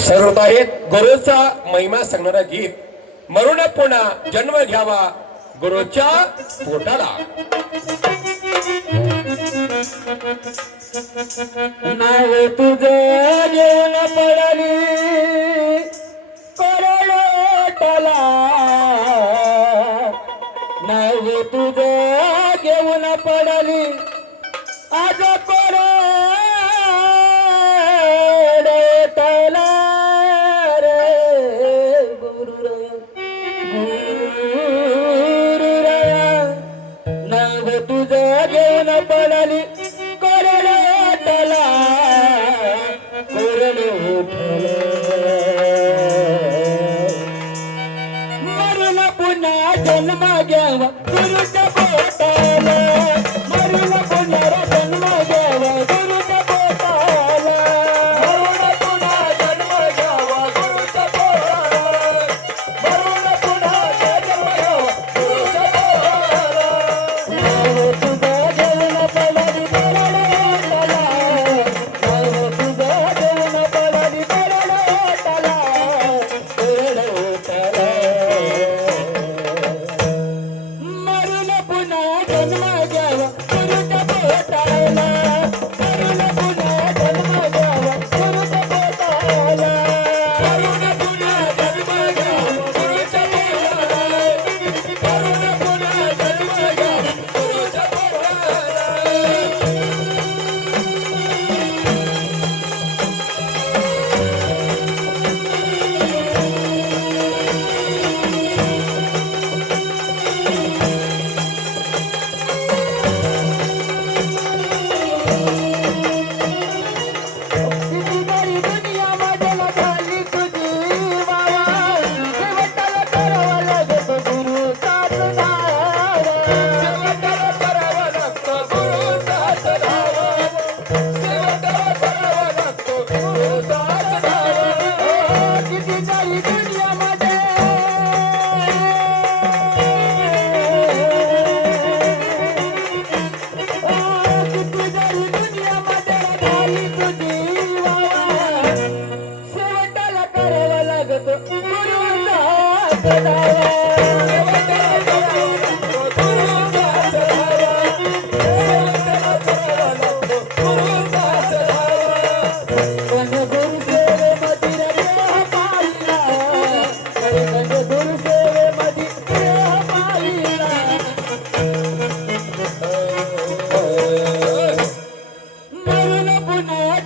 सर्व गुरुचा महिमा सांगणारा गीत मरुण पुन्हा जन्म घ्यावा गुरुच्या पोटाला. नाव तुझ घेऊन पडली करोटाला नाव तुझ घेऊन पडली आज करो Yeah.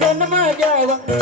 जन्म घ्यावा.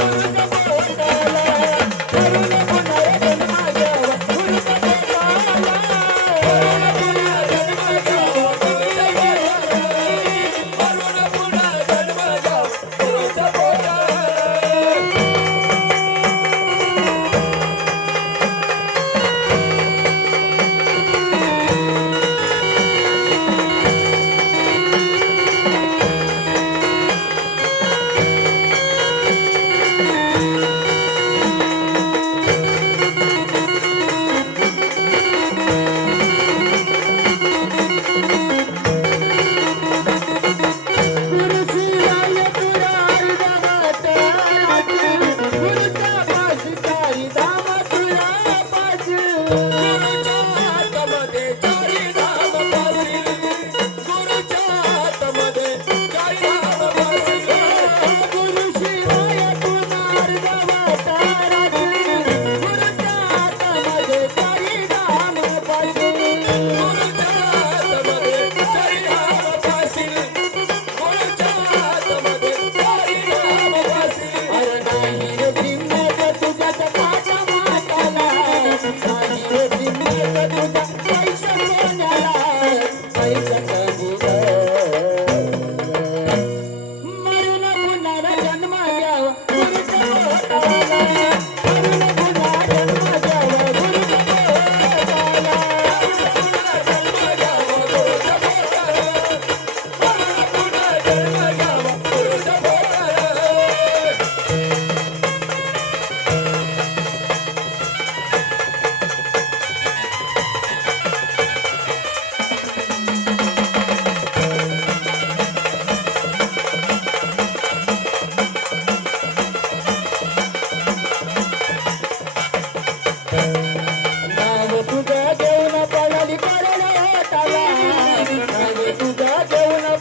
गा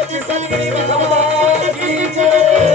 पोटाला श्री समर्थ संतोषी सलगिरी भगवान की जय